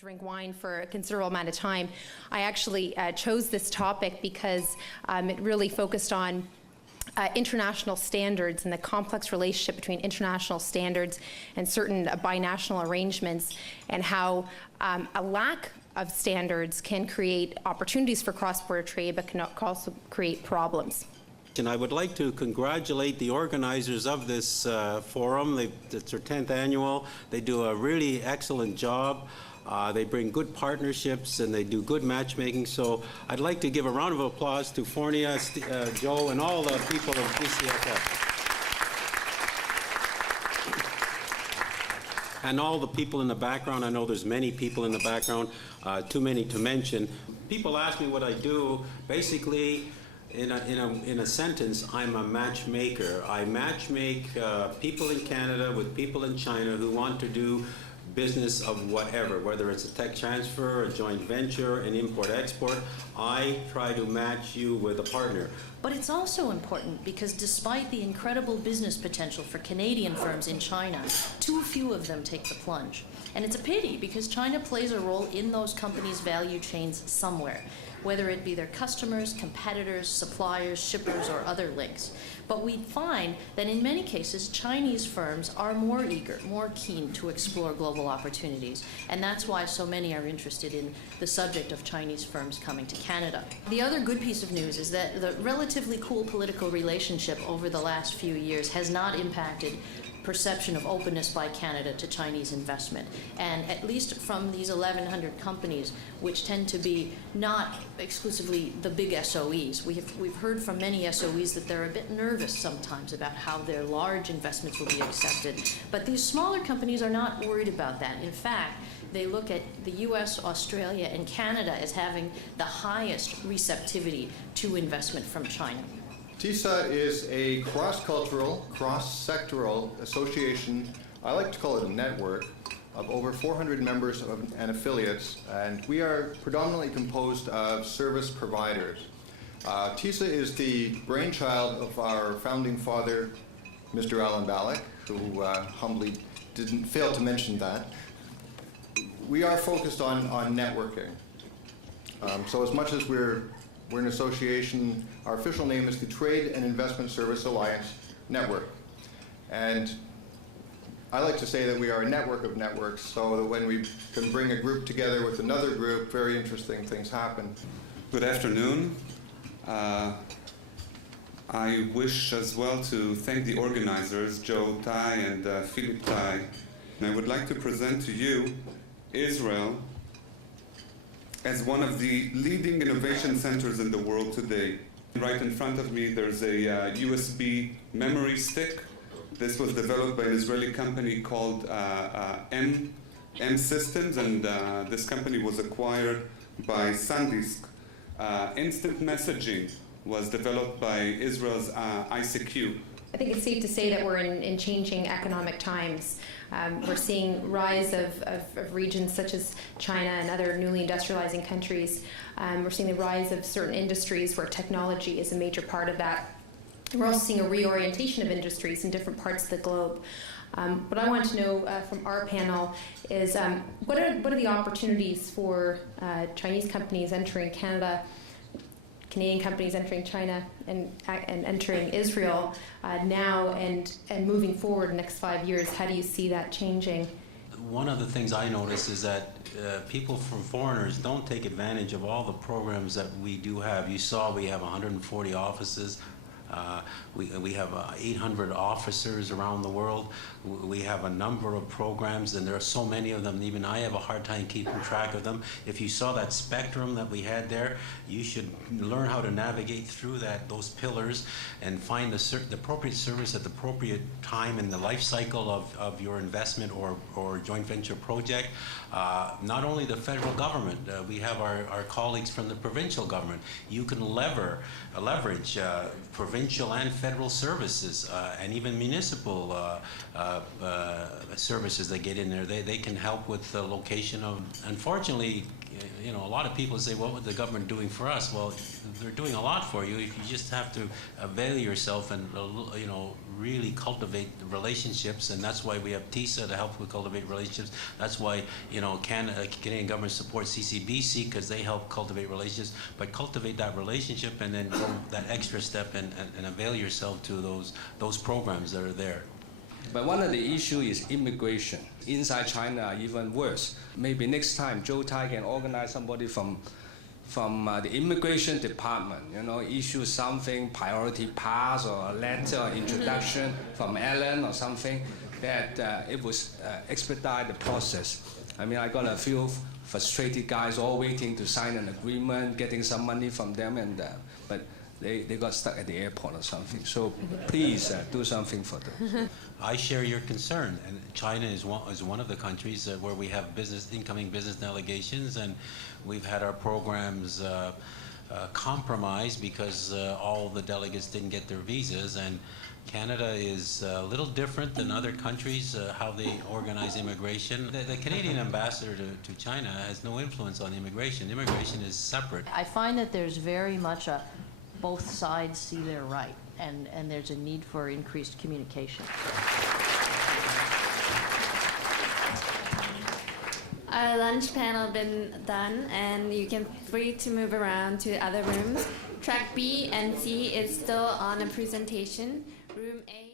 drink wine for a considerable amount of time. I actually chose this topic because it really focused on international standards and the complex relationship between international standards and certain binational arrangements, and how a lack of standards can create opportunities for cross-border trade but can also create problems. And I would like to congratulate the organizers of this forum. It's their 10th annual. They do a really excellent job. They bring good partnerships and they do good matchmaking. So I'd like to give a round of applause to Fornia, Joe, and all the people of GCFF. And all the people in the background. I know there's many people in the background, too many to mention. People ask me what I do. Basically, in a sentence, I'm a matchmaker. I matchmake people in Canada with people in China who want to do business of whatever, whether it's a tech transfer, a joint venture, an import-export. I try to match you with a partner. But it's also important because despite the incredible business potential for Canadian firms in China, too few of them take the plunge. And it's a pity because China plays a role in those companies' value chains somewhere, whether it be their customers, competitors, suppliers, shippers, or other links. But we find that in many cases, Chinese firms are more eager, more keen to explore global opportunities. And that's why so many are interested in the subject of Chinese firms coming to Canada. The other good piece of news is that the relatively cool political relationship over the last few years has not impacted perception of openness by Canada to Chinese investment. And at least from these 1,100 companies, which tend to be not exclusively the big SOEs, we've heard from many SOEs that they're a bit nervous sometimes about how their large investments will be accepted. But these smaller companies are not worried about that. In fact, they look at the US, Australia, and Canada as having the highest receptivity to investment from China. TISA is a cross-cultural, cross-sectoral association, I like to call it a network, of over 400 members and affiliates, and we are predominantly composed of service providers. TISA is the brainchild of our founding father, Mr. Alan Ballak, who humbly didn't fail to mention that. We are focused on networking. So as much as we're an association, our official name is the Trade and Investment Service Alliance Network. And I like to say that we are a network of networks, so that when we can bring a group together with another group, very interesting things happen. Good afternoon. I wish as well to thank the organizers, Joe Tai and Philip Tai. And I would like to present to you Israel as one of the leading innovation centers in the world today. Right in front of me there's a USB memory stick. This was developed by an Israeli company called M Systems, and this company was acquired by SanDisk. Instant messaging was developed by Israel's ICQ. I think it's safe to say that we're in changing economic times. We're seeing rise of regions such as China and other newly industrializing countries. We're seeing the rise of certain industries where technology is a major part of that. We're also seeing a reorientation of industries in different parts of the globe. What I want to know from our panel is what are the opportunities for Chinese companies entering Canada, Canadian companies entering China and entering Israel now and moving forward in the next 5 years? How do you see that changing? One of the things I notice is that people from foreigners don't take advantage of all the programs that we do have. You saw we have 140 offices. We have 800 officers around the world. We have a number of programs, and there are so many of them, even I have a hard time keeping track of them. If you saw that spectrum that we had there, you should learn how to navigate through those pillars and find the appropriate service at the appropriate time in the life cycle of your investment or joint venture project. Not only the federal government, we have our colleagues from the provincial government. You can leverage provincial and federal services and even municipal services that get in there. They can help with the location of, unfortunately, you know, a lot of people say, what was the government doing for us? Well, they're doing a lot for you. You just have to avail yourself and, you know, really cultivate the relationships, and that's why we have TISA to help cultivate relationships. That's why, you know, Canadian government supports CCBC, because they help cultivate relationships. But cultivate that relationship and then go that extra step and avail yourself to those programs that are there. But one of the issues is immigration. Inside China, even worse. Maybe next time Joe Tai can organize somebody from the immigration department, you know, issue something, priority pass or a letter or introduction from Ellen or something, that it would expedite the process. I mean, I got a few frustrated guys all waiting to sign an agreement, getting some money from them, and but they got stuck at the airport or something. So please do something for them. I share your concern, and China is one of the countries where we have incoming business delegations, and we've had our programs compromised because all the delegates didn't get their visas. And Canada is a little different than other countries, how they organize immigration. The Canadian ambassador to China has no influence on immigration. Immigration is separate. I find that there's very much a both sides see their right, and there's a need for increased communication. Our lunch panel been done, and you can free to move around to other rooms. Track B and C is still on a presentation. Room A